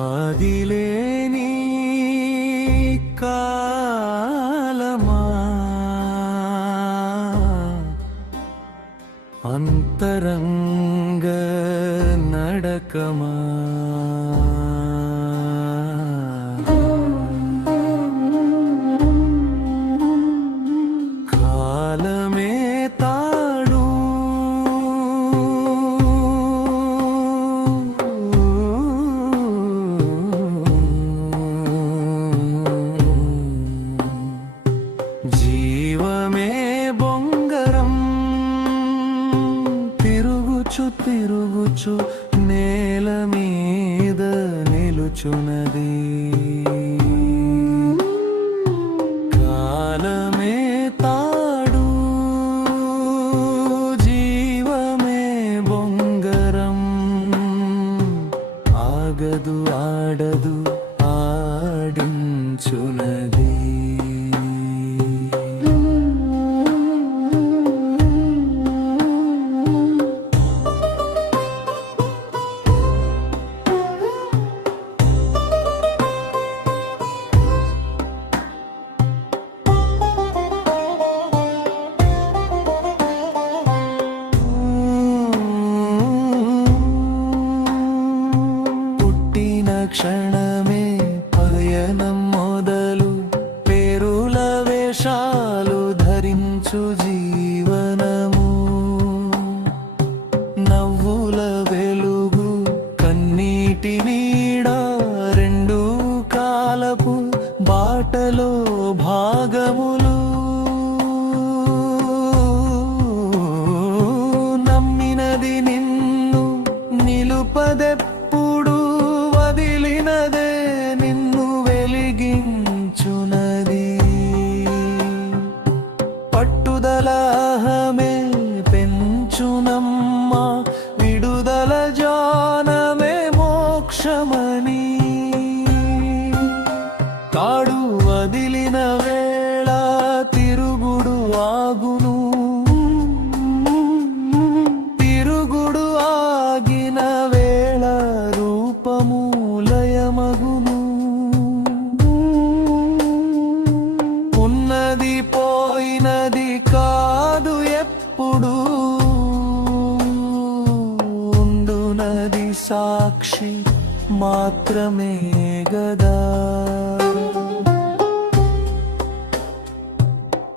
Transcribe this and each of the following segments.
ఆదిలేని కాలమా అంతరంగ నడకమా కాలమే తిరుగుచు తిరుగుచు నేల మీద నిలుచున్నది క్షణమే పయనం మొదలు. పేరుల వేషాలు ధరించు జీవనము. నవ్వుల వెలుగు కన్నీటి నీడ రెండు కాలపు బాటలో భాగములు. నమ్మినది నిన్ను నిలుపదెప్పుడు మాత్రమే గదా.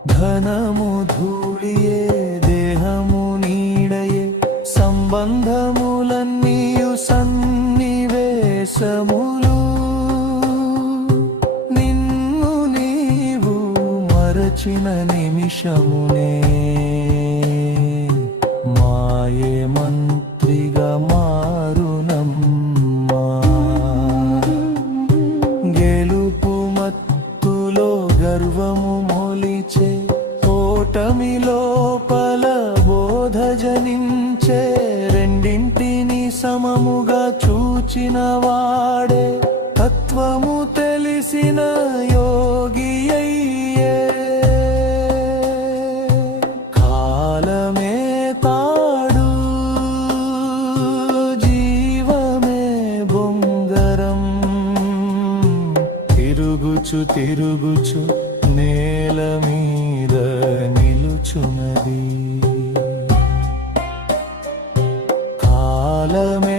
ధనము ధూళియే దేహము నీడయే సంబంధములన్నీయు సన్నివేశములు. నిన్ను నీవు మరచిన నిమిషమునే. మాయే సమముగా చూచిన వాడే తత్వము తెలిసిన యోగి అయ్యే. కాలమే తాడు జీవమే బొంగరం. తిరుగుచు తిరుగుచు నేల మీద నిలుచునది కాలమే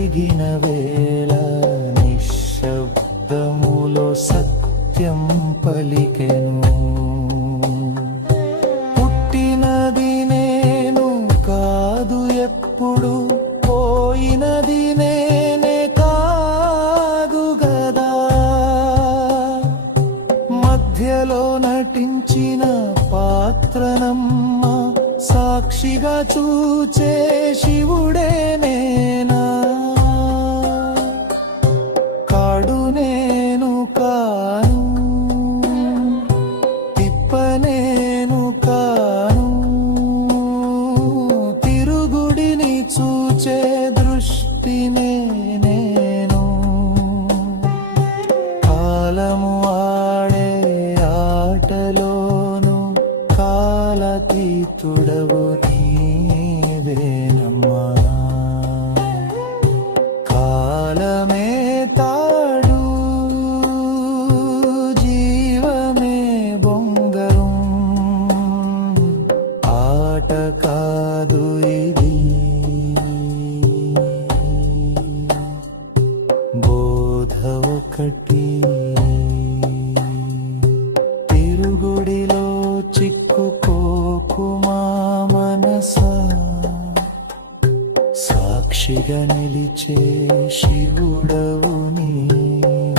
వెలిగిన వేళ నిశ్శబ్దములో సత్యం పలికెను. పుట్టినది నేను కాదు ఎప్పుడు పోయినది నేనే కాదు గదా. మధ్యలో నటించిన పాత్రనమ్మ సాక్షిగా చూచే శివుడే నేనా? ఆటలోను కాలతీతుడవు నీవేనమ్మా కాలమే తాడు జీవమే బొంగరం. ఆట కాదు ఇది. బోధ ఒకటి. సాక్షిగా నిలిచే శివుడవు నీ.